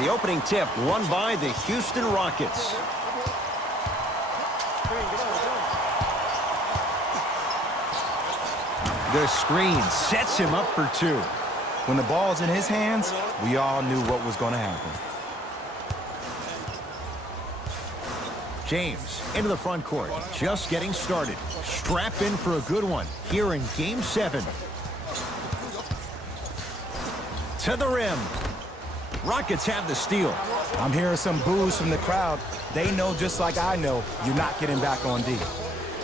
The opening tip won by the Houston Rockets. The screen sets him up for two. When the ball's in his hands, we all knew what was going to happen. James into the front court, just getting started. Strap in for a good one here in Game 7. To the rim. Rockets have the steal. I'm hearing some boos from the crowd. They know just like I know you're not getting back on D.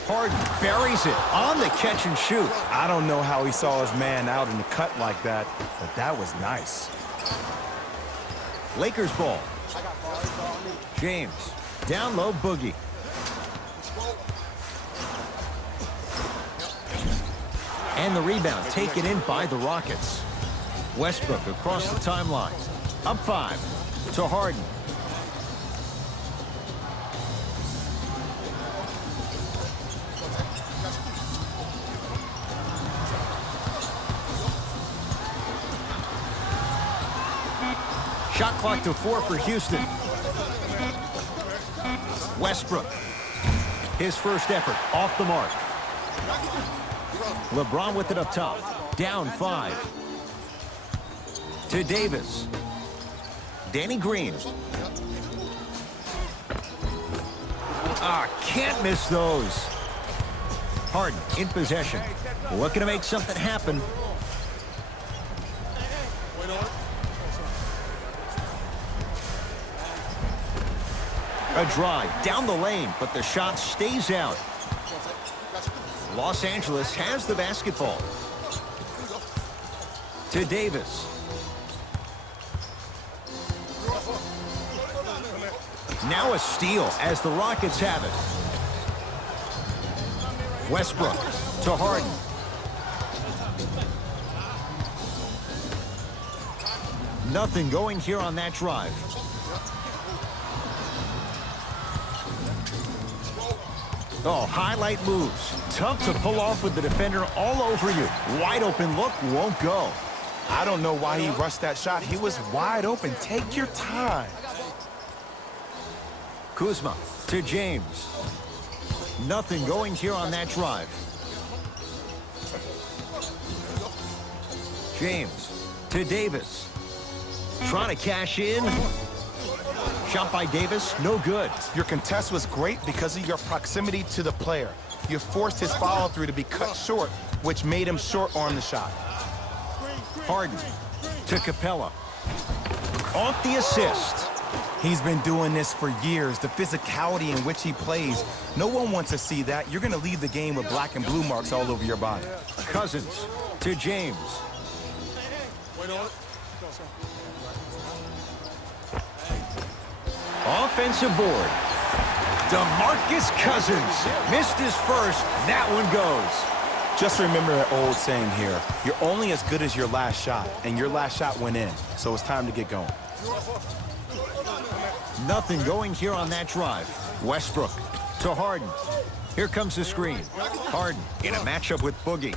Harden buries it on the catch and shoot. I don't know how he saw his man out in the cut like that, but that was nice. Lakers ball. James. Down low, Boogie. And the rebound taken in by the Rockets. Westbrook across the timeline. Up 5 to Harden. Shot clock to 4 for Houston. Westbrook. His first effort off the mark. LeBron with it up top. Down 5. To Davis. Danny Green. Can't miss those. Harden in possession. Looking to make something happen. A drive down the lane, but the shot stays out. Los Angeles has the basketball. To Davis. Now a steal as the Rockets have it. Westbrook to Harden. Nothing going here on that drive. Oh, highlight moves. Tough to pull off with the defender all over you. Wide open look won't go. I don't know why he rushed that shot. He was wide open. Take your time. Kuzma to James. Nothing going here on that drive. James to Davis. Trying to cash in. Shot by Davis, no good. Your contest was great because of your proximity to the player. You forced his follow-through to be cut short, which made him short-arm the shot. Harden to Capella. Off the assist. He's been doing this for years. The physicality in which he plays. No one wants to see that. You're going to leave the game with black and blue marks all over your body. Cousins to James. Offensive board. DeMarcus Cousins missed his first. That one goes. Just remember that old saying here. You're only as good as your last shot, and your last shot went in. So it's time to get going. Nothing going here on that drive. Westbrook to Harden. Here comes the screen. Harden in a matchup with Boogie.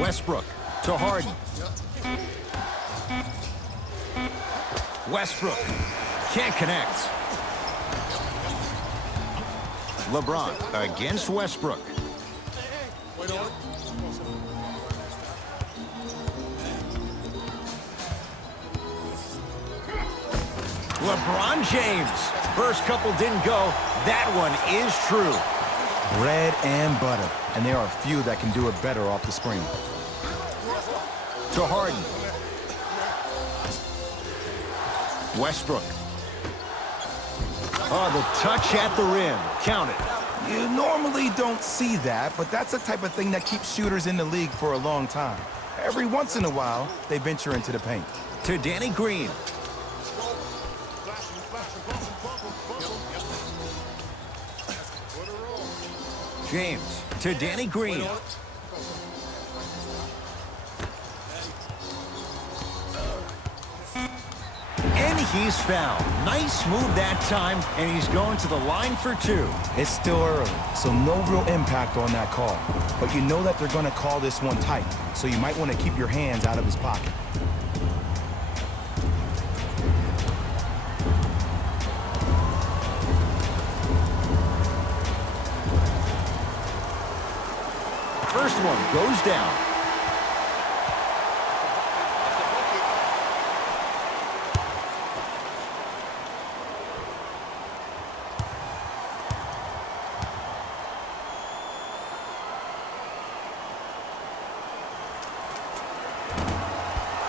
Westbrook to Harden. Westbrook can't connect. LeBron against Westbrook. LeBron James. First couple didn't go. That one is true. Bread and butter. And there are few that can do it better off the screen. To Harden. Westbrook. Oh, the touch at the rim. Count it. You normally don't see that, but that's the type of thing that keeps shooters in the league for a long time. Every once in a while, they venture into the paint. To Danny Green. James to Danny Green. And he's fouled. Nice move that time, and he's going to the line for 2. It's still early, so no real impact on that call. But you know that they're going to call this one tight, so you might want to keep your hands out of his pocket. First one goes down.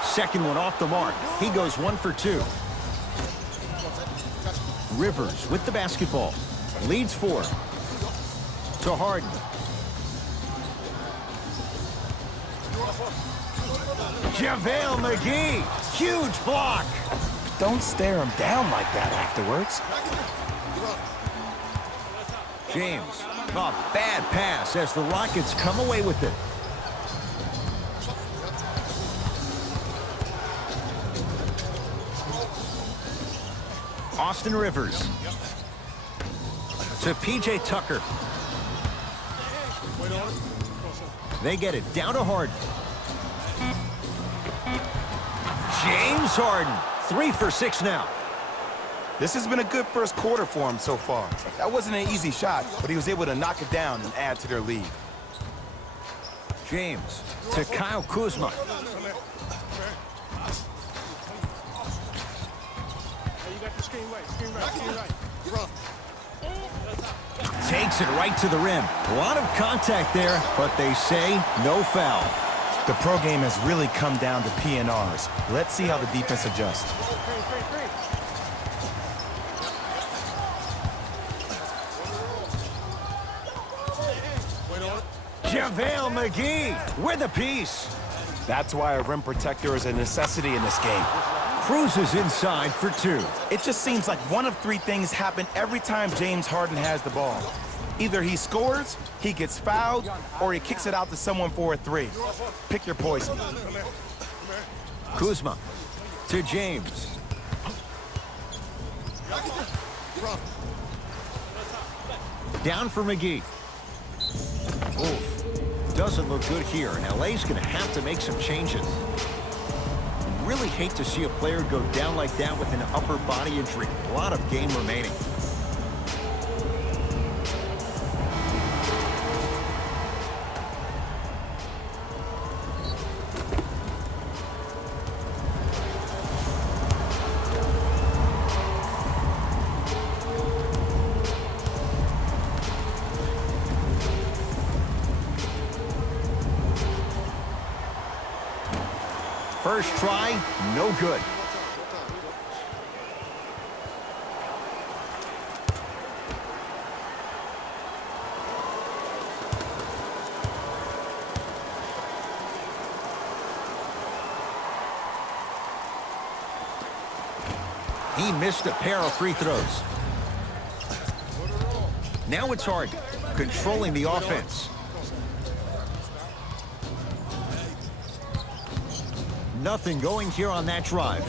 Second one off the mark. He goes 1 for 2. Rivers with the basketball. Leads 4. To Harden. JaVale McGee. Huge block. Don't stare him down like that afterwards. James. A bad pass as the Rockets come away with it. Austin Rivers. To P.J. Tucker. They get it down to Harden. James Harden. 3 for 6 now. This has been a good first quarter for him so far. That wasn't an easy shot, but he was able to knock it down and add to their lead. James to Kyle Kuzma. Takes it right to the rim. A lot of contact there, but they say no foul. The pro game has really come down to PNRs. Let's see how the defense adjusts. JaVale McGee with a piece. That's why a rim protector is a necessity in this game. Cruises inside for 2. It just seems like one of 3 things happen every time James Harden has the ball. Either he scores, he gets fouled, or he kicks it out to someone for a 3. Pick your poison. Kuzma to James. Down for McGee. Oof. Doesn't look good here, and LA's going to have to make some changes. Really hate to see a player go down like that with an upper body injury. A lot of game remaining. First try, no good. He missed a pair of free throws. Now it's Harden, controlling the offense. Nothing going here on that drive.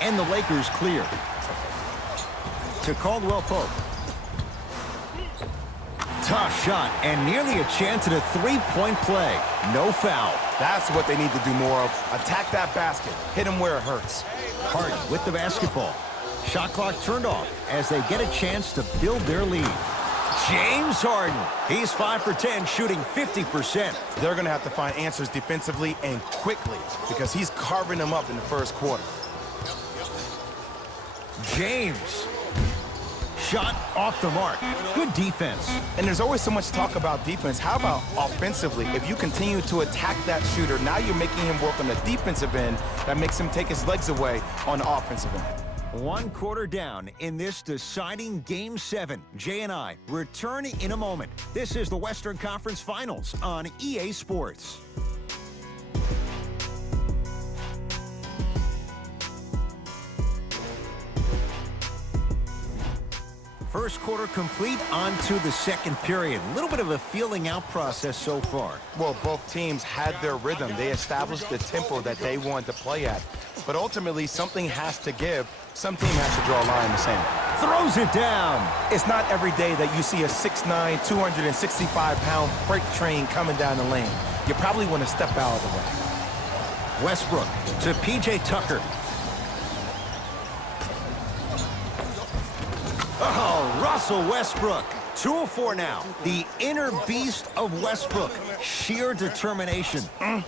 And the Lakers clear. To Caldwell Pope. Tough shot and nearly a chance at a three-point play. No foul. That's what they need to do more of. Attack that basket. Hit him where it hurts. Harden with the basketball. Shot clock turned off as they get a chance to build their lead. James Harden. He's 5 for 10, shooting 50%. They're going to have to find answers defensively and quickly because he's carving them up in the first quarter. James. Shot off the mark. Good defense. And there's always so much talk about defense. How about offensively? If you continue to attack that shooter, now you're making him work on the defensive end. That makes him take his legs away on the offensive end. 1 quarter down in this deciding Game 7. Jay and I return in a moment. This is the Western Conference Finals on EA Sports. First quarter complete, on to the second period. A little bit of a feeling out process so far. Well, both teams had their rhythm. They established the tempo that they wanted to play at. But ultimately, something has to give. Some team has to draw a line in the sand. Throws it down. It's not every day that you see a 6'9", 265-pound freight train coming down the lane. You probably want to step out of the way. Westbrook to P.J. Tucker. Oh, Russell Westbrook. 2 of 4 now. The inner beast of Westbrook. Sheer determination. I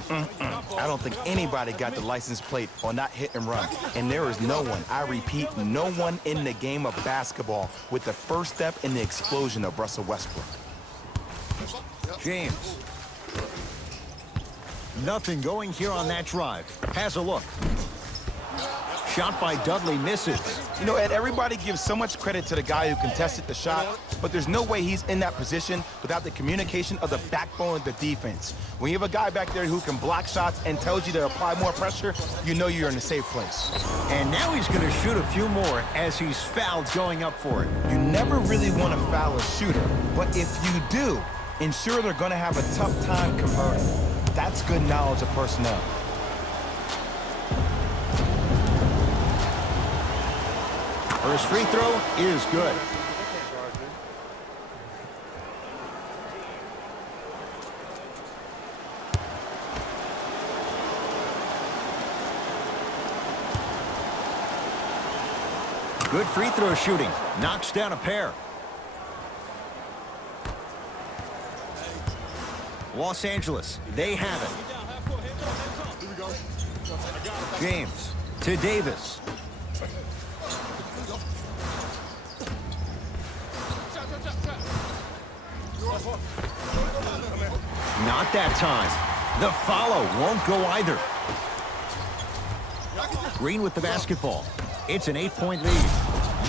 don't think anybody got the license plate on that hit and run. And there is no one, I repeat, no one in the game of basketball with the first step in the explosion of Russell Westbrook. James. Nothing going here on that drive. Has a look. Shot by Dudley misses. You know, Ed, everybody gives so much credit to the guy who contested the shot, but there's no way he's in that position without the communication of the backbone of the defense. When you have a guy back there who can block shots and tells you to apply more pressure, you know you're in a safe place. And now he's going to shoot a few more as he's fouled going up for it. You never really want to foul a shooter, but if you do, ensure they're going to have a tough time converting. That's good knowledge of personnel. First free throw is good. Good free throw shooting. Knocks down a pair. Los Angeles, they have it. James to Davis. Not that time. The follow won't go either. Green with the basketball. It's an 8-point lead.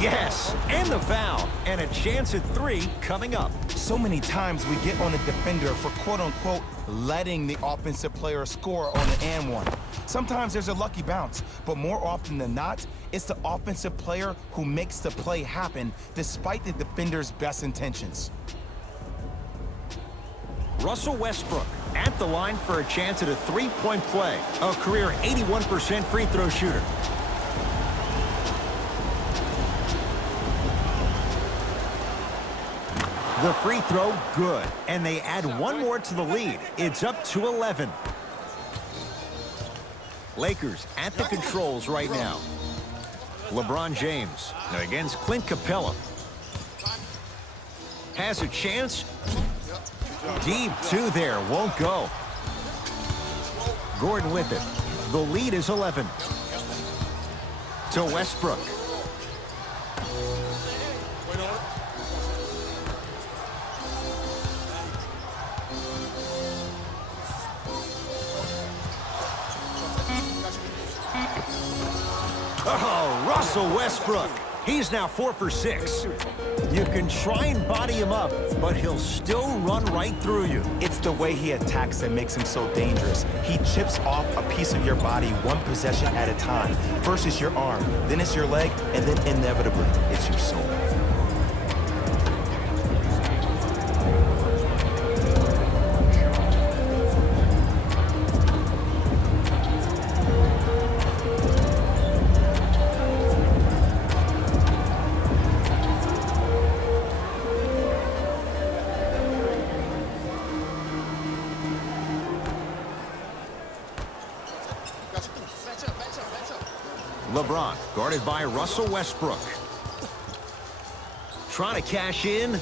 Yes, and the foul. And a chance at 3 coming up. So many times we get on a defender for quote-unquote letting the offensive player score on an and one. Sometimes there's a lucky bounce, but more often than not, it's the offensive player who makes the play happen despite the defender's best intentions. Russell Westbrook at the line for a chance at a 3-point play. A career 81% free throw shooter. The free throw, good. And they add one more to the lead. It's up to 11. Lakers at the controls right now. LeBron James against Clint Capella. Has a chance. Deep 2 there, won't go. Gordon with it. The lead is 11. To Westbrook. Oh, Russell Westbrook. He's now 4 for 6. You can try and body him up, but he'll still run right through you. It's the way he attacks that makes him so dangerous. He chips off a piece of your body one possession at a time. First it's your arm, then it's your leg, and then inevitably it's your soul. LeBron guarded by Russell Westbrook. Trying to cash in.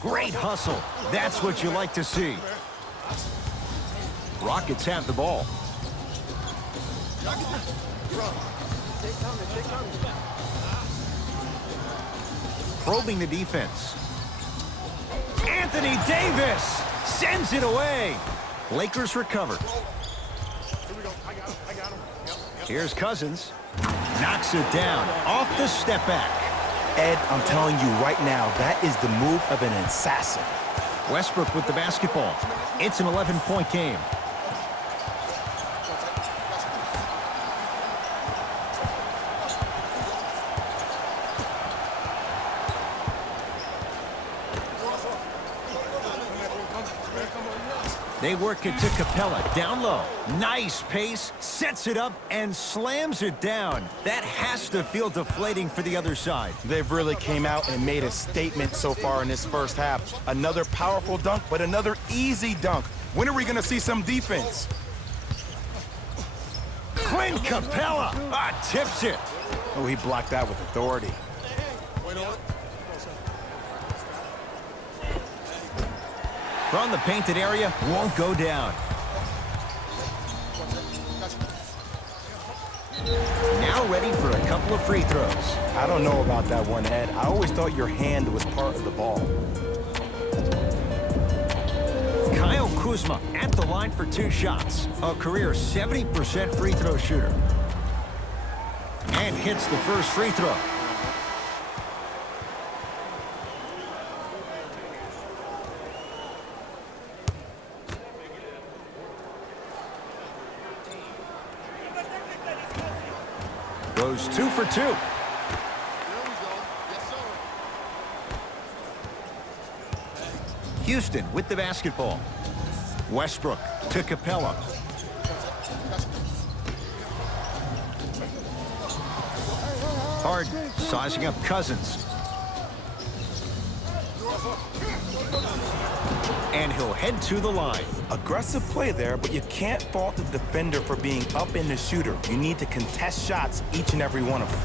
Great hustle. That's what you like to see. Rockets have the ball. Probing the defense. Anthony Davis sends it away. Lakers recover. Here's Cousins. Knocks it down off the step back. Ed, I'm telling you right now, that is the move of an assassin. Westbrook with the basketball. It's an 11-point game. They work it to Capella, down low. Nice pace, sets it up, and slams it down. That has to feel deflating for the other side. They've really came out and made a statement so far in this first half. Another powerful dunk, but another easy dunk. When are we going to see some defense? Clint Capella tips it. Oh, he blocked that with authority. From the painted area, won't go down. Now ready for a couple of free throws. I don't know about that one, Ed. I always thought your hand was part of the ball. Kyle Kuzma at the line for 2 shots. A career 70% free throw shooter. And hits the first free throw. Goes 2 for 2. Houston with the basketball. Westbrook to Capella. Harden sizing up Cousins. And he'll head to the line. Aggressive play there, but you can't fault the defender for being up in the shooter. You need to contest shots, each and every one of them.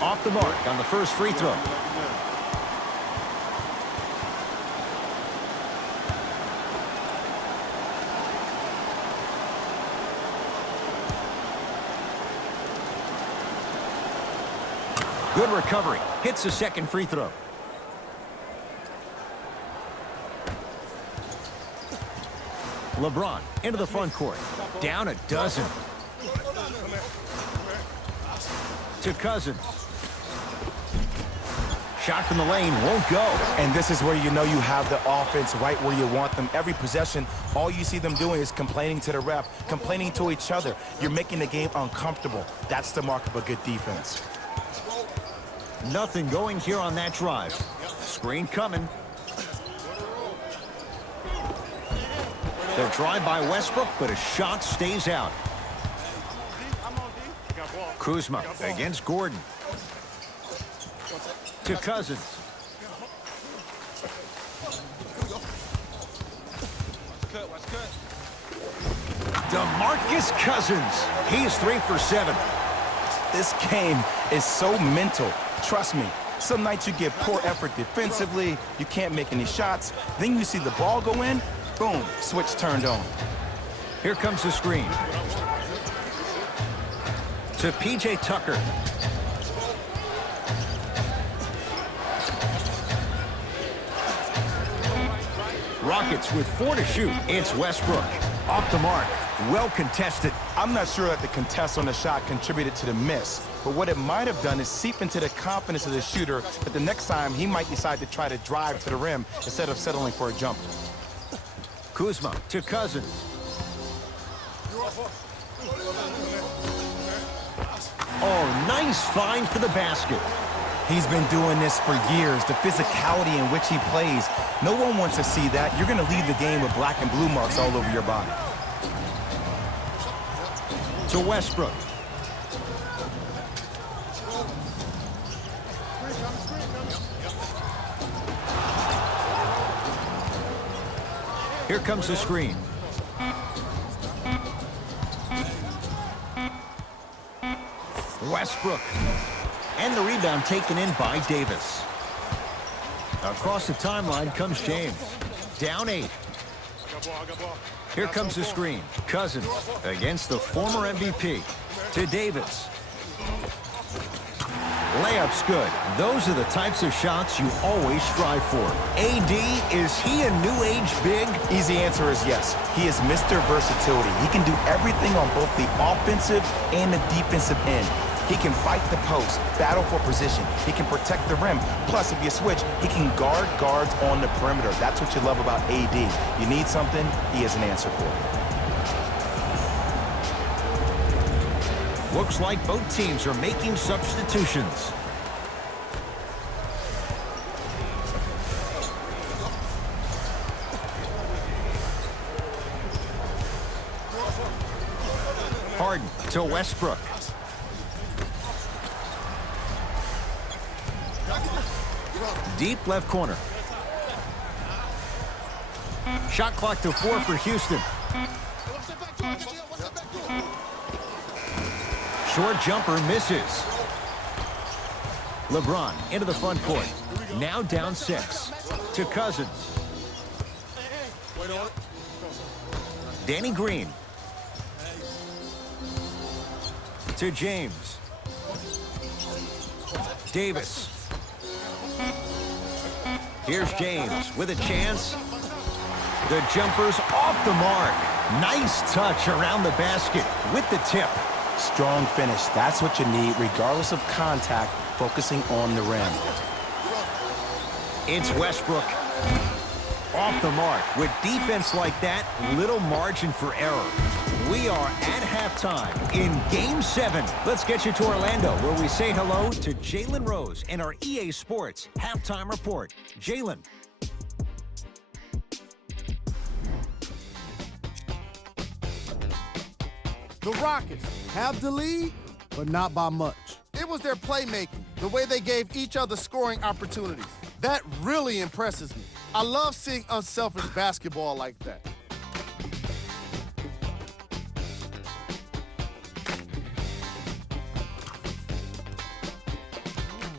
Off the mark on the first free throw. Good recovery. Hits the second free throw. LeBron into the front court. Down a dozen. To Cousins. Shot from the lane won't go. And this is where you know you have the offense right where you want them. Every possession, all you see them doing is complaining to the ref, complaining to each other. You're making the game uncomfortable. That's the mark of a good defense. Nothing going here on that drive. Screen coming. They'll drive by Westbrook, but a shot stays out. Kuzma against Gordon. To Cousins. DeMarcus Cousins. He's 3 for 7. This game is so mental. Trust me, some nights you get poor effort defensively, you can't make any shots, then you see the ball go in, boom, switch turned on. Here comes the screen. To P.J. Tucker. Rockets with 4 to shoot. It's Westbrook. Off the mark. Well contested. I'm not sure that the contest on the shot contributed to the miss, but what it might have done is seep into the confidence of the shooter that the next time he might decide to try to drive to the rim instead of settling for a jump. Kuzma to Cousins. Oh, nice find for the basket. He's been doing this for years, the physicality in which he plays. No one wants to see that. You're going to leave the game with black and blue marks all over your body. To Westbrook. Here comes the screen. Westbrook. And the rebound taken in by Davis. Across the timeline comes James. Down 8. Here comes the screen. Cousins against the former MVP. To Davis. Layup's good. Those are the types of shots you always strive for. AD, is he a new age big? Easy answer is yes. He is Mr. Versatility. He can do everything on both the offensive and the defensive end. He can fight the post, battle for position. He can protect the rim. Plus, if you switch, he can guard guards on the perimeter. That's what you love about AD. You need something, he has an answer for it. Looks like both teams are making substitutions. Harden to Westbrook. Deep left corner. Shot clock to 4 for Houston. Short jumper misses. LeBron into the front court. Now down 6. To Cousins. Danny Green. To James. Davis. Here's James with a chance. The jumper's off the mark. Nice touch around the basket with the tip. Strong finish. That's what you need, regardless of contact, focusing on the rim. It's Westbrook. Off the mark. With defense like that, little margin for error. We are at halftime in Game 7. Let's get you to Orlando, where we say hello to Jalen Rose and our EA Sports Halftime Report. Jalen. The Rockets have the lead, but not by much. It was their playmaking, the way they gave each other scoring opportunities. That really impresses me. I love seeing unselfish basketball like that.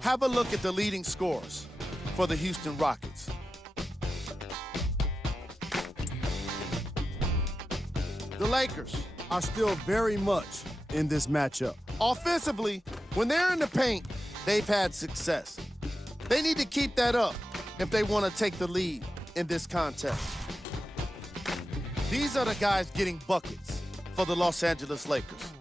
Have a look at the leading scorers for the Houston Rockets. The Lakers are still very much in this matchup. Offensively, when they're in the paint, they've had success. They need to keep that up if they want to take the lead in this contest. These are the guys getting buckets for the Los Angeles Lakers.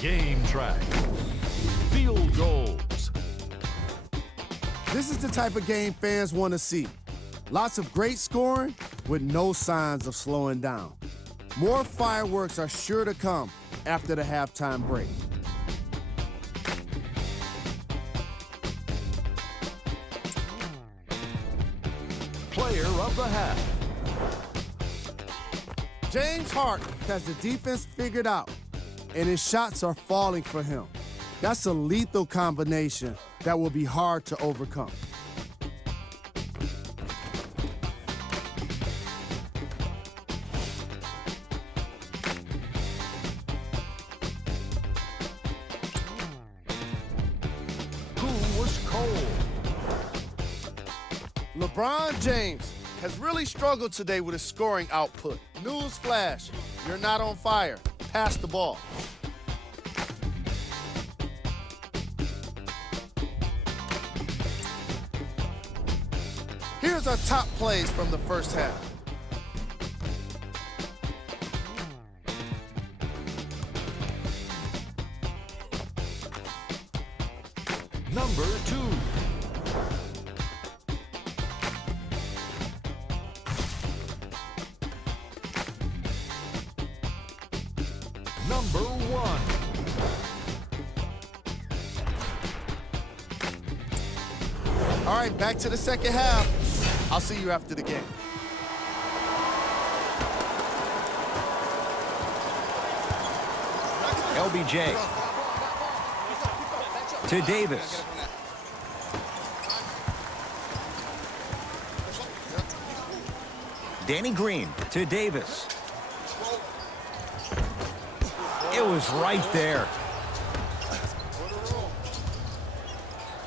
Game track. Field goals. This is the type of game fans want to see. Lots of great scoring with no signs of slowing down. More fireworks are sure to come after the halftime break. Player of the half. James Harden has the defense figured out, and his shots are falling for him. That's a lethal combination that will be hard to overcome. Who was cold? LeBron James has really struggled today with his scoring output. Newsflash, you're not on fire. Pass the ball. Here's our top plays from the first half. Number 2. Number 1. All right, back to the second half. I'll see you after the game. LBJ. To Davis. Danny Green to Davis. It was right there.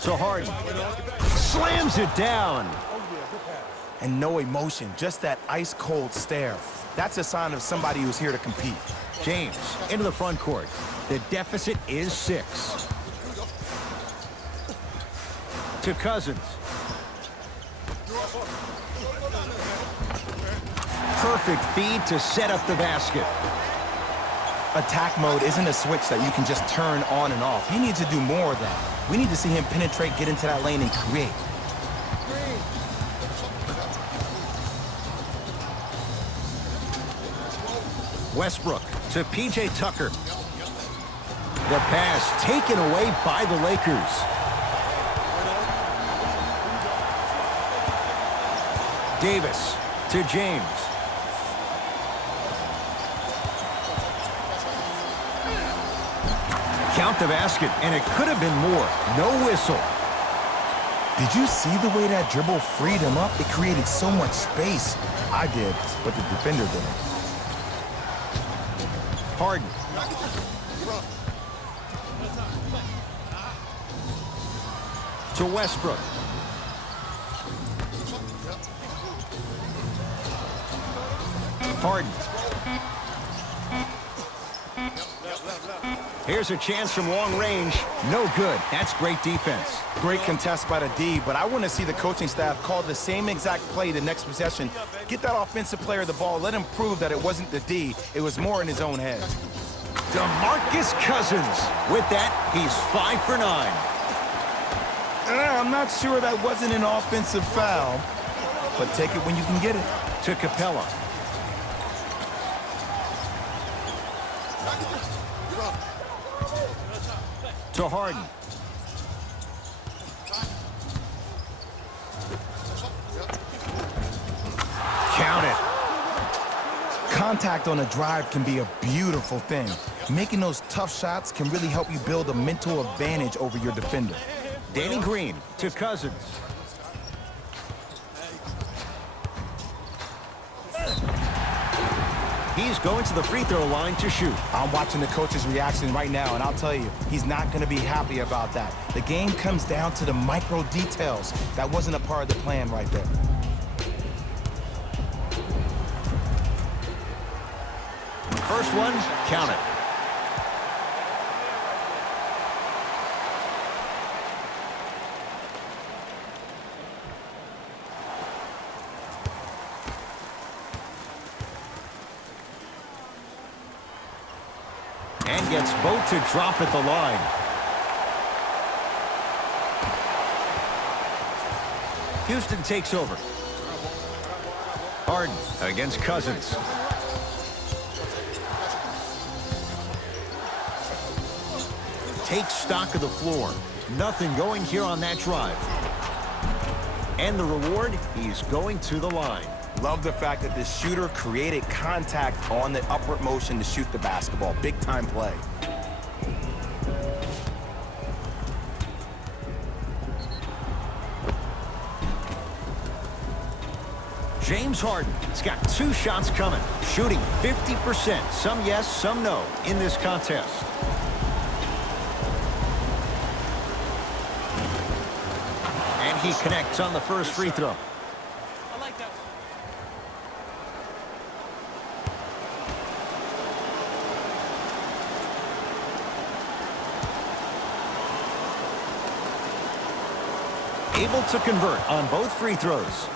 To Harden. Slams it down. And no emotion, just that ice-cold stare. That's a sign of somebody who's here to compete. James into the front court. The deficit is 6. To Cousins. Perfect feed to set up the basket. Attack mode isn't a switch that you can just turn on and off. He needs to do more of that. We need to see him penetrate, get into that lane, and create. Westbrook to P.J. Tucker. The pass taken away by the Lakers. Davis to James. Count the basket, and it could have been more. No whistle. Did you see the way that dribble freed him up? It created so much space. I did, but the defender didn't. Harden. To Westbrook. Harden. Here's a chance from long range. No good. That's great defense. Great contest by the D, but I want to see the coaching staff call the same exact play the next possession. Get that offensive player the ball. Let him prove that it wasn't the D. It was more in his own head. DeMarcus Cousins. With that, he's 5 for 9. I'm not sure that wasn't an offensive foul, but take it when you can get it. To Capella. To Harden. Count it. Contact on a drive can be a beautiful thing. Making those tough shots can really help you build a mental advantage over your defender. Danny Green to Cousins. He's going to the free throw line to shoot. I'm watching the coach's reaction right now, and I'll tell you, he's not going to be happy about that. The game comes down to the micro details. That wasn't a part of the plan right there. First one, count it. And gets both to drop at the line. Houston takes over. Harden against Cousins. Takes stock of the floor. Nothing going here on that drive. And the reward, he's going to the line. Love the fact that the shooter created contact on the upward motion to shoot the basketball. Big time play. James Harden has got 2 shots coming, shooting 50%. Some yes, some no in this contest. And he connects on the first free throw. Able to convert on both free throws.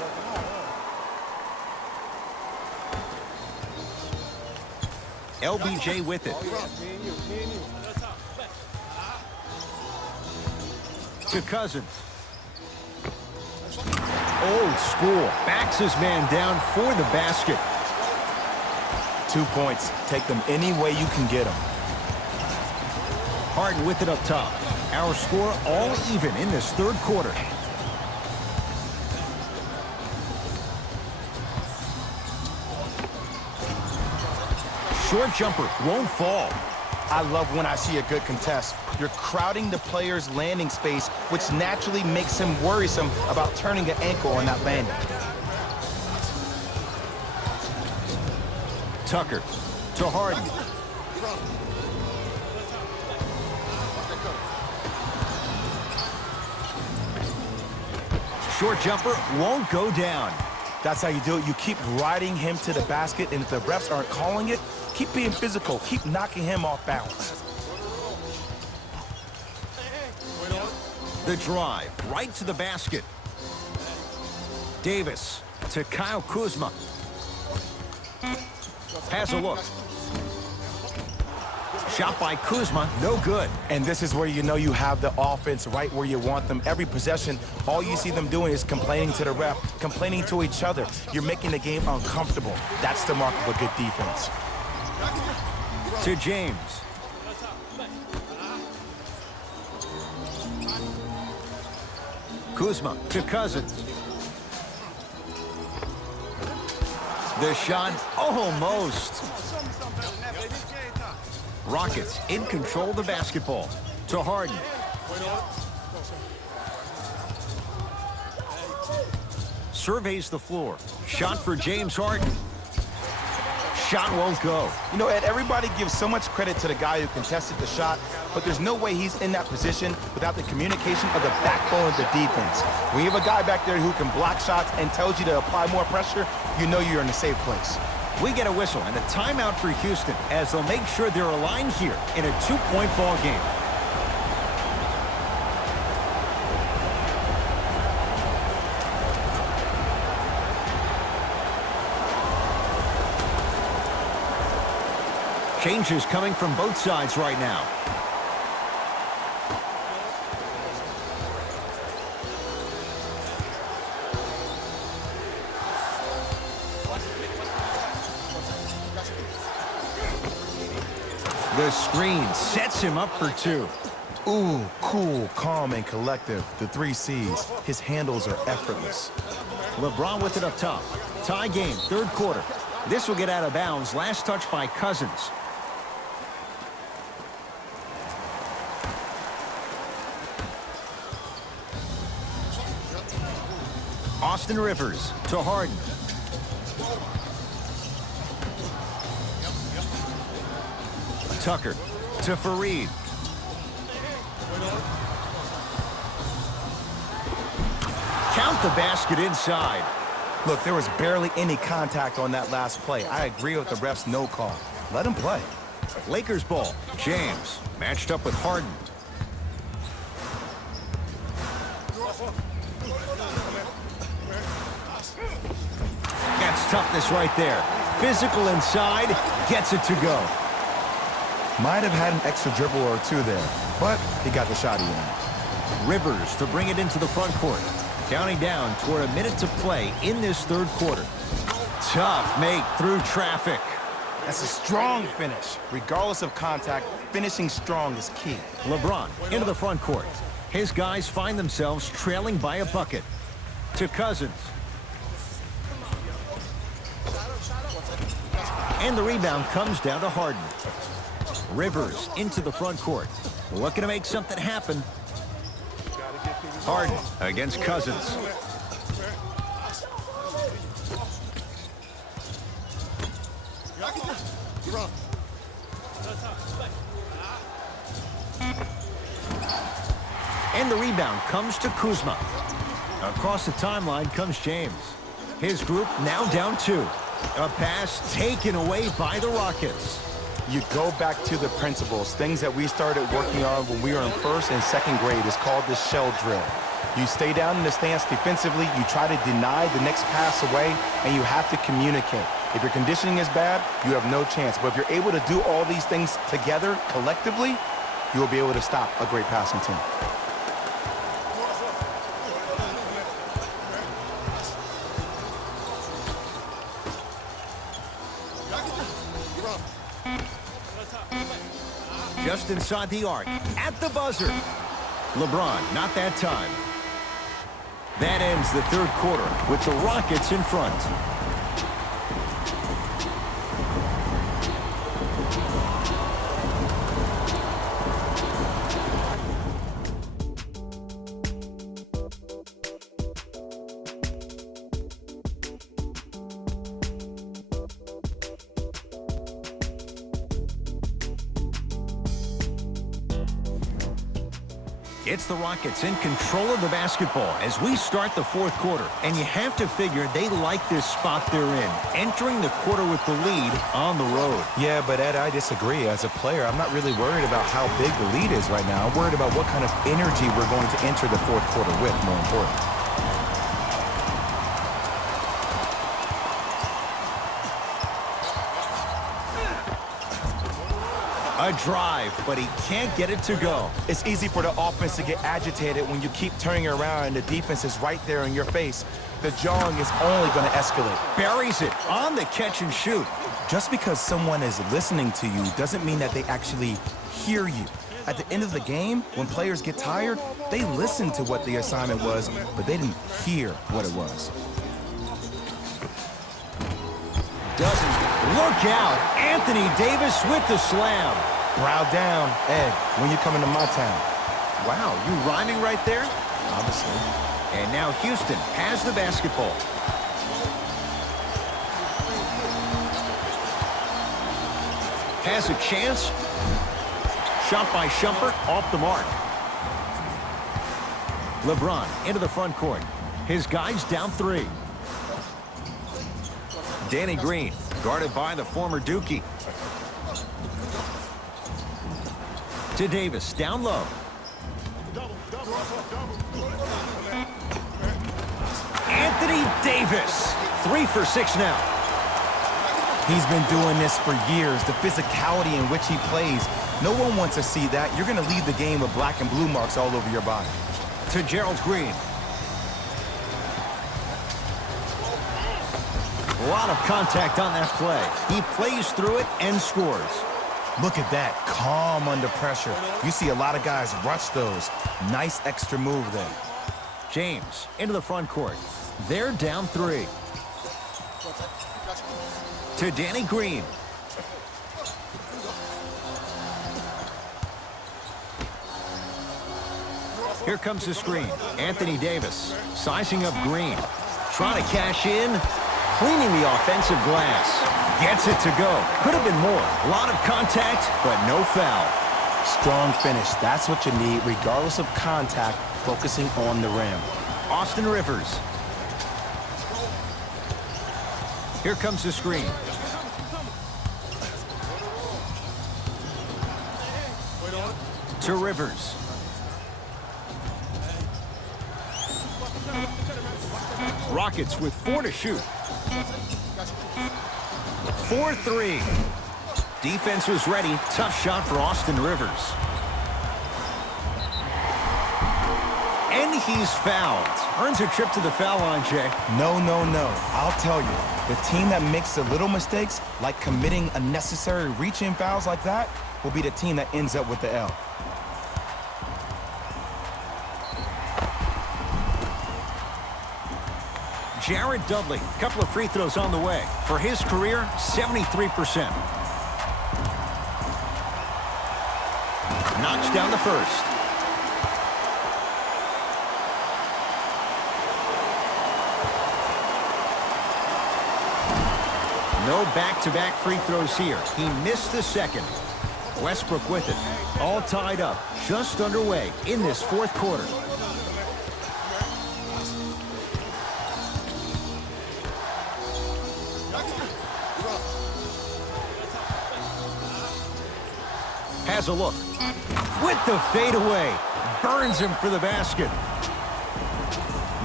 LBJ with it. To Cousins. Old school. Backs his man down for the basket. 2 points. Take them any way you can get them. Harden with it up top. Our score all even in this third quarter. Short jumper won't fall. I love when I see a good contest. You're crowding the player's landing space, which naturally makes him worrisome about turning an ankle on that landing. Tucker to Harden. Short jumper won't go down. That's how you do it. You keep riding him to the basket, and if the refs aren't calling it, keep being physical. Keep knocking him off balance. The drive right to the basket. Davis to Kyle Kuzma. Has a look. Shot by Kuzma, no good. And this is where you know you have the offense right where you want them. Every possession, all you see them doing is complaining to the ref, complaining to each other. You're making the game uncomfortable. That's the mark of a good defense. To James. Kuzma to Cousins. The shot, almost. Rockets in control of the basketball. To Harden. Surveys the floor. Shot for James Harden. Shot won't go. You know, Ed, everybody gives so much credit to the guy who contested the shot, but there's no way he's in that position without the communication of the backbone of the defense. When you have a guy back there who can block shots and tells you to apply more pressure, you know you're in a safe place. We get a whistle and a timeout for Houston as they'll make sure they're aligned here in a two-point ball game. Changes coming from both sides right now. The screen sets him up for two. Ooh, cool, calm, and collective. The 3 C's. His handles are effortless. LeBron with it up top. Tie game, third quarter. This will get out of bounds. Last touch by Cousins. Austin Rivers to Harden. Tucker to Fareed. Count the basket inside. Look, there was barely any contact on that last play. I agree with the ref's no call. Let him play. Lakers ball. James matched up with Harden. That's toughness right there. Physical inside, gets it to go. Might have had an extra dribble or two there, but he got the shot he wanted. Rivers to bring it into the front court. Counting down toward a minute to play in this third quarter. Tough make through traffic. That's a strong finish. Regardless of contact, finishing strong is key. LeBron into the front court. His guys find themselves trailing by a bucket. To Cousins. And the rebound comes down to Harden. Rivers into the front court. Looking to make something happen. Harden against Cousins. And the rebound comes to Kuzma. Across the timeline comes James. His group now down 2. A pass taken away by the Rockets. You go back to the principles. Things that we started working on when we were in first and second grade is called the shell drill. You stay down in the stance defensively, you try to deny the next pass away, and you have to communicate. If your conditioning is bad, you have no chance. But if you're able to do all these things together, collectively, you will be able to stop a great passing team. Just inside the arc, at the buzzer. LeBron, not that time. That ends the third quarter with the Rockets in front. It's the Rockets in control of the basketball as we start the fourth quarter. And you have to figure they like this spot they're in, entering the quarter with the lead on the road. Yeah, but Ed, I disagree. As a player, I'm not really worried about how big the lead is right now. I'm worried about what kind of energy we're going to enter the fourth quarter with, more important. A drive, but he can't get it to go. It's easy for the offense to get agitated when you keep turning around and the defense is right there in your face. The jawing is only going to escalate. Buries it on the catch and shoot. Just because someone is listening to you doesn't mean that they actually hear you. At the end of the game, when players get tired, they listen to what the assignment was, but they didn't hear what it was. Doesn't look out. Anthony Davis with the slam. Brow down, Ed, when you coming to my town. Wow, you rhyming right there? Obviously. And now Houston has the basketball. Has a chance. Shot by Shumpert, off the mark. LeBron into the front court. His guys down 3. Danny Green, guarded by the former Dookie. To Davis, down low. Anthony Davis, 3 for 6 now. He's been doing this for years, the physicality in which he plays. No one wants to see that. You're going to leave the game with black and blue marks all over your body. To Gerald Green. A lot of contact on that play. He plays through it and scores. Look at that, calm under pressure. You see a lot of guys rush those. Nice extra move there. James into the front court. They're down 3. To Danny Green. Here comes the screen. Anthony Davis sizing up Green. Trying to cash in. Cleaning the offensive glass. Gets it to go. Could have been more. A lot of contact, but no foul. Strong finish. That's what you need, regardless of contact, focusing on the rim. Austin Rivers. Here comes the screen. To Rivers. Rockets with 4 to shoot. 4-3. Defense was ready. Tough shot for Austin Rivers. And he's fouled. Earns a trip to the foul line, Jay. No, no, no. I'll tell you, the team that makes the little mistakes, like committing unnecessary reach-in fouls like that, will be the team that ends up with the L. Jared Dudley, a couple of free throws on the way. For his career, 73%. Knocks down the first. No back-to-back free throws here. He missed the second. Westbrook with it. All tied up. Just underway in this 4th quarter. Has a look. With the fadeaway. Burns him for the basket.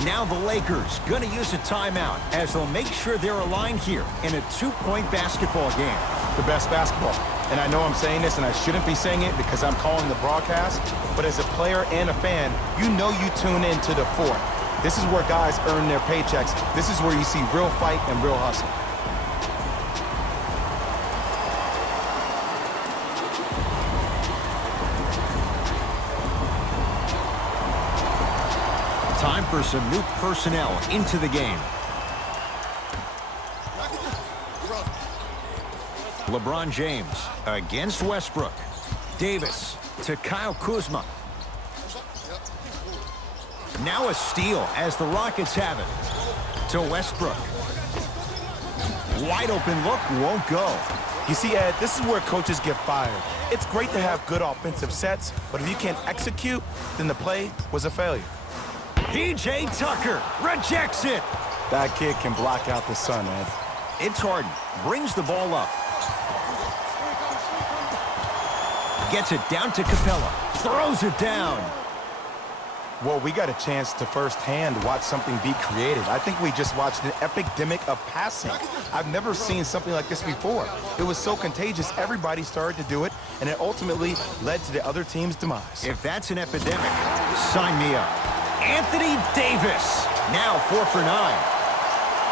Now the Lakers going to use a timeout as they'll make sure they're aligned here in a 2-point basketball game. The best basketball. And I know I'm saying this and I shouldn't be saying it because I'm calling the broadcast, but as a player and a fan, you know you tune in to the 4th. This is where guys earn their paychecks. This is where you see real fight and real hustle. Time for some new personnel into the game. LeBron James against Westbrook. Davis to Kyle Kuzma. Now a steal as the Rockets have it. To Westbrook. Wide open look, won't go. You see, Ed, this is where coaches get fired. It's great to have good offensive sets, but if you can't execute, then the play was a failure. P.J. Tucker rejects it. That kid can block out the sun, Ed. It's Harden. Brings the ball up. Gets it down to Capella. Throws it down. Well, we got a chance to firsthand watch something be created. I think we just watched an epidemic of passing. I've never seen something like this before. It was so contagious, everybody started to do it, and it ultimately led to the other team's demise. If that's an epidemic, sign me up. Anthony Davis, now 4 for 9.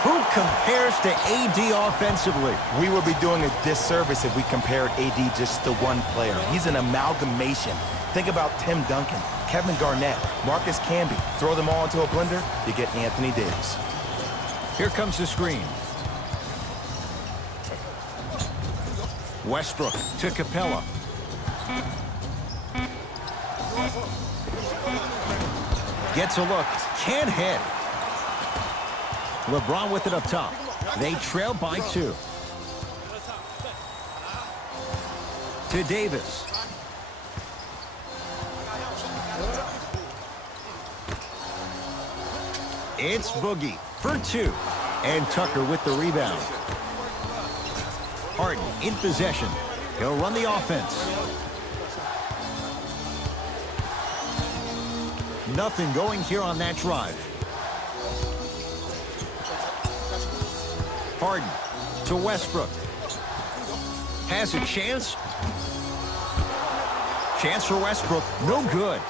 Who compares to AD offensively? We would be doing a disservice if we compared AD just to one player. He's an amalgamation. Think about Tim Duncan, Kevin Garnett, Marcus Camby. Throw them all into a blender, you get Anthony Davis. Here comes the screen. Westbrook to Capella. Gets a look, can't hit. LeBron with it up top. They trail by 2. To Davis. It's Boogie for 2. And Tucker with the rebound. Harden in possession. He'll run the offense. Nothing going here on that drive. Harden to Westbrook. Has a chance. Chance for Westbrook. No good.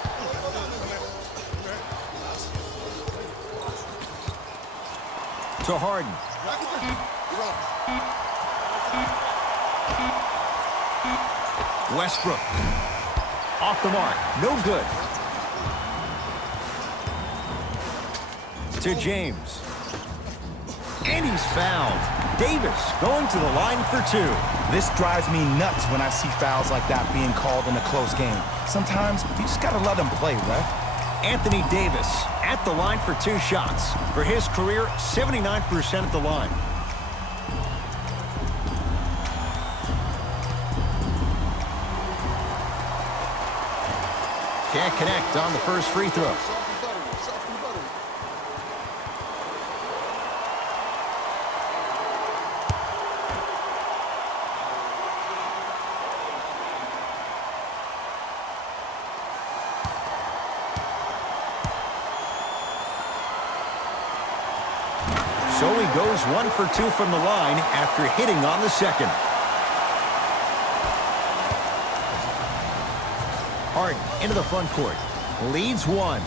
To Harden. Westbrook. Off the mark. No good. To James. And he's fouled. Davis going to the line for 2. This drives me nuts when I see fouls like that being called in a close game. Sometimes you just gotta let them play, ref. Anthony Davis at the line for 2 shots. For his career, 79% at the line. Can't connect on the first free throw. So he goes 1 for 2 from the line after hitting on the second. Harden into the front court. Leads 1.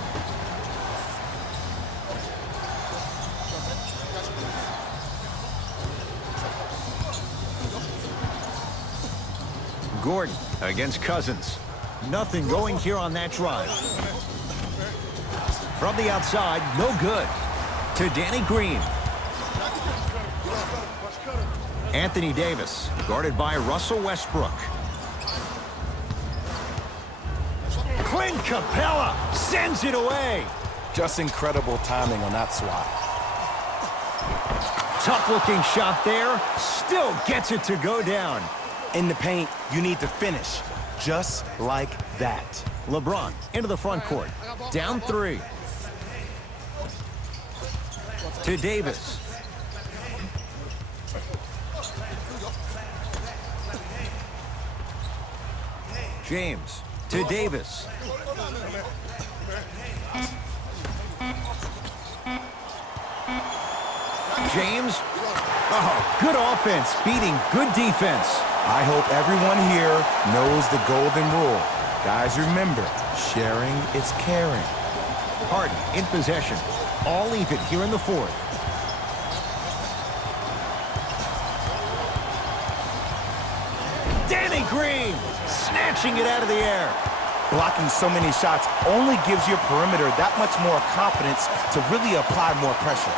Gordon against Cousins. Nothing going here on that drive. From the outside, no good. To Danny Green. Anthony Davis, guarded by Russell Westbrook. Clint Capella sends it away. Just incredible timing on that swat. Tough-looking shot there. Still gets it to go down. In the paint, you need to finish. Just like that. LeBron into the front court. Down 3. To Davis. James to Davis. James. Oh, good offense beating good defense. I hope everyone here knows the golden rule. Guys, remember, sharing is caring. Harden in possession. All even here in the 4th. Danny Green snatching it out of the air. Blocking so many shots only gives your perimeter that much more confidence to really apply more pressure.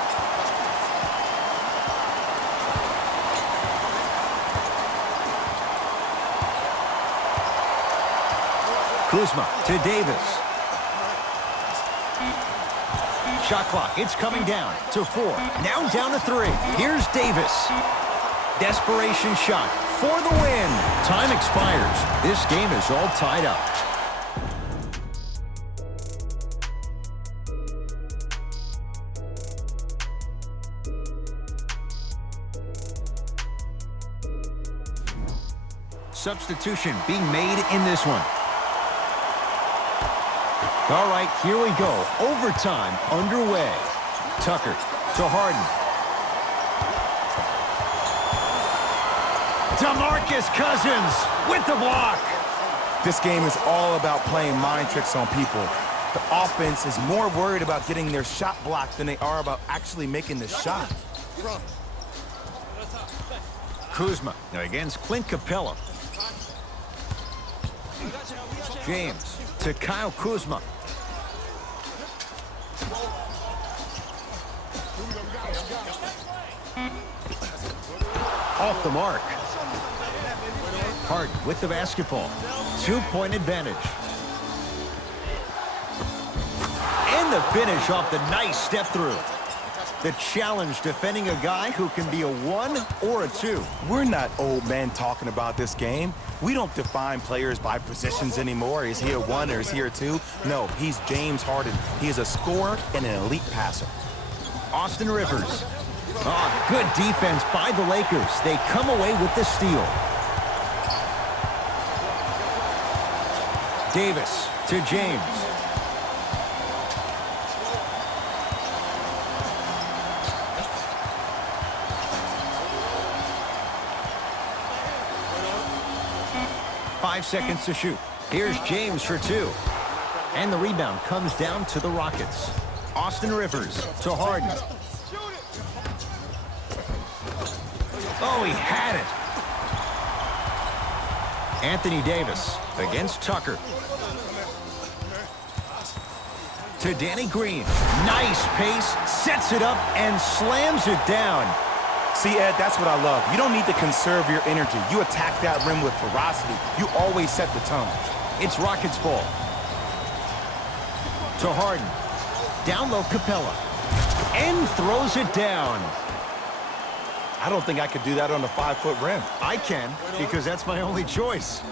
Kuzma to Davis. Shot clock, it's coming down to 4. Now down to 3. Here's Davis. Desperation shot for the win. Time expires. This game is all tied up. Substitution being made in this one. All right, here we go. Overtime underway. Tucker to Harden. DeMarcus Cousins with the block. This game is all about playing mind tricks on people. The offense is more worried about getting their shot blocked than they are about actually making the shot. Kuzma against Clint Capella. James to Kyle Kuzma. Off the mark. Harden with the basketball. 2-point advantage. And the finish off the nice step through. The challenge defending a guy who can be a 1 or a 2. We're not old men talking about this game. We don't define players by positions anymore. Is he a 1 or is he a 2? No, he's James Harden. He is a scorer and an elite passer. Austin Rivers. Oh, good defense by the Lakers. They come away with the steal. Davis to James. Five seconds to shoot. Here's James for 2. And the rebound comes down to the Rockets. Austin Rivers to Harden. Oh, he had it. Anthony Davis against Tucker. To Danny Green. Nice pace, sets it up, and slams it down. See, Ed, that's what I love. You don't need to conserve your energy. You attack that rim with ferocity. You always set the tone. It's Rockets ball. To Harden. Down low, Capella. And throws it down. I don't think I could do that on a 5-foot rim. I can, because that's my only choice.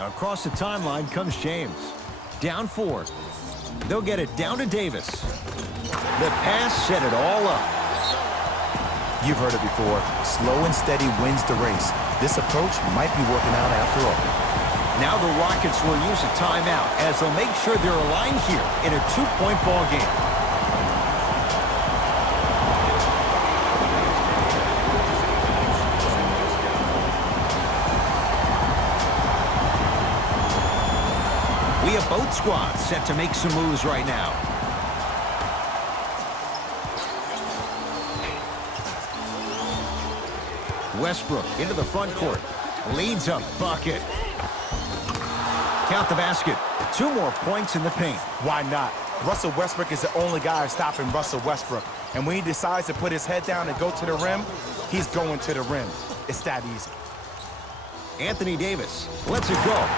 Across the timeline comes James. Down 4. They'll get it down to Davis. The pass set it all up. You've heard it before. Slow and steady wins the race. This approach might be working out after all. Now the Rockets will use a timeout as they'll make sure they're aligned here in a 2-point ball game. We have both squads set to make some moves right now. Westbrook into the front court. Leads a bucket. Count the basket. 2 more points in the paint. Why not? Russell Westbrook is the only guy stopping Russell Westbrook. And when he decides to put his head down and go to the rim, he's going to the rim. It's that easy. Anthony Davis lets it go.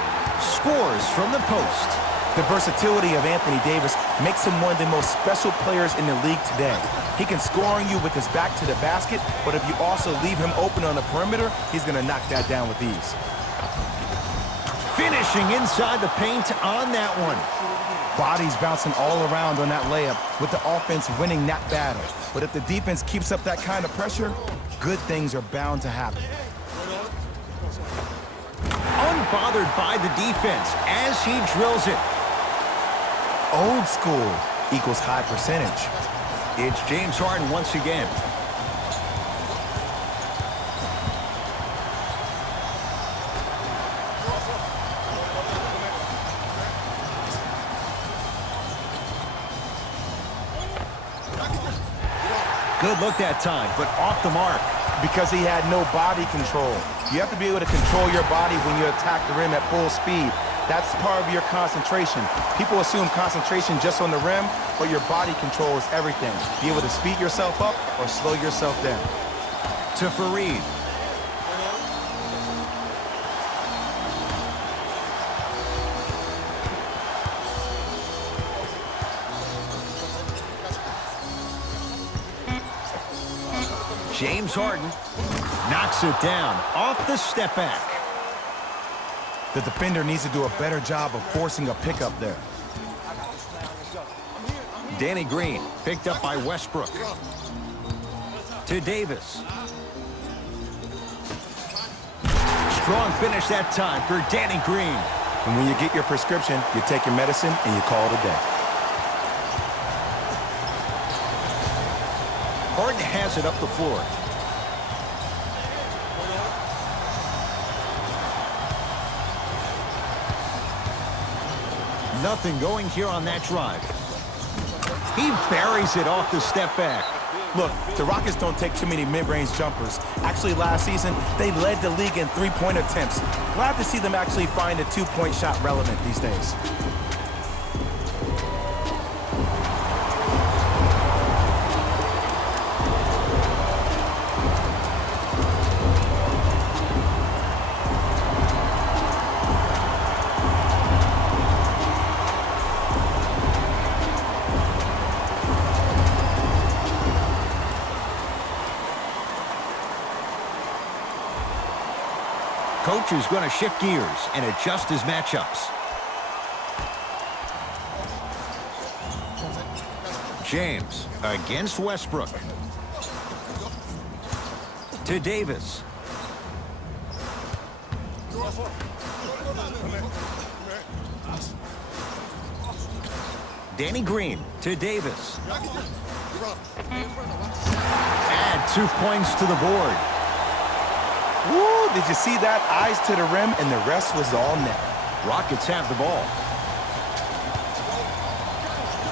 Scores from the post. The versatility of Anthony Davis makes him one of the most special players in the league today. He can score on you with his back to the basket, but if you also leave him open on the perimeter, he's going to knock that down with ease. Finishing inside the paint on that one. Bodies bouncing all around on that layup with the offense winning that battle. But if the defense keeps up that kind of pressure, good things are bound to happen. Unbothered by the defense as he drills it. Old school equals high percentage. It's James Harden once again. Good look that time, but off the mark. Because he had no body control. You have to be able to control your body when you attack the rim at full speed. That's part of your concentration. People assume concentration just on the rim, but your body control is everything. Be able to speed yourself up or slow yourself down. To Fareed. James Harden knocks it down off the step back. The defender needs to do a better job of forcing a pickup there. Danny Green picked up by Westbrook. To Davis. Strong finish that time for Danny Green. And when you get your prescription, you take your medicine and you call it a day. Harden has it up the floor. Nothing going here on that drive. He buries it off the step back. Look, the Rockets don't take too many mid-range jumpers. Actually, last season, they led the league in three-point attempts. Glad to see them actually find a two-point shot relevant these days. Coach is going to shift gears and adjust his matchups. James against Westbrook. To Davis. Danny Green to Davis. Add 2 points to the board. Woo, did you see that? Eyes to the rim, and the rest was all net. Rockets have the ball.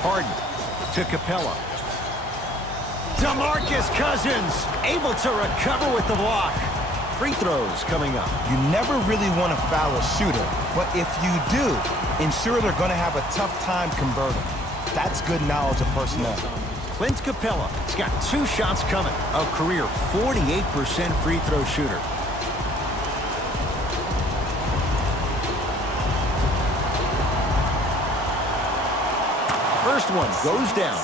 Harden to Capella. DeMarcus Cousins able to recover with the block. Free throws coming up. You never really want to foul a shooter, but if you do, ensure they're going to have a tough time converting. That's good knowledge of personnel. Clint Capella has got 2 shots coming. A career 48% free throw shooter. First one goes down.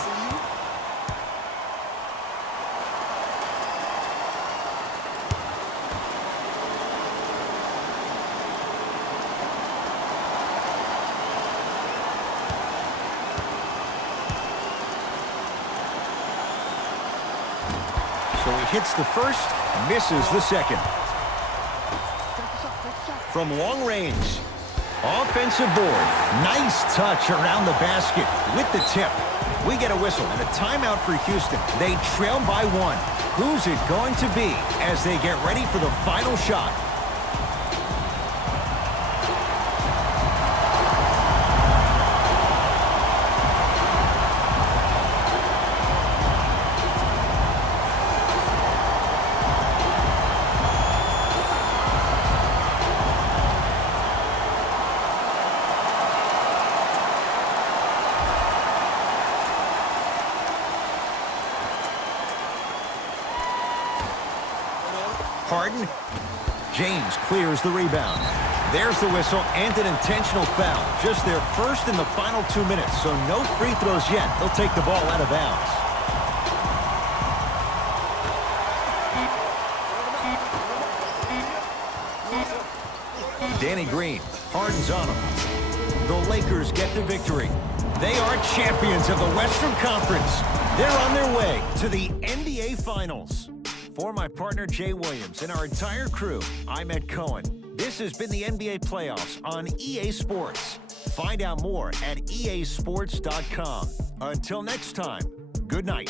So he hits the first, misses the second. From long range. Offensive board. Nice touch around the basket with the tip. We get a whistle and a timeout for Houston. They trail by 1. Who's it going to be as they get ready for the final shot? Harden. James clears the rebound. There's the whistle and an intentional foul. Just their first in the final 2 minutes, so no free throws yet. They'll take the ball out of bounds. Danny Green. Harden's on him. The Lakers get the victory. They are champions of the Western Conference. They're on their way to the NBA Finals. For my partner, Jay Williams, and our entire crew, I'm Ed Cohen. This has been the NBA Playoffs on EA Sports. Find out more at easports.com. Until next time, good night.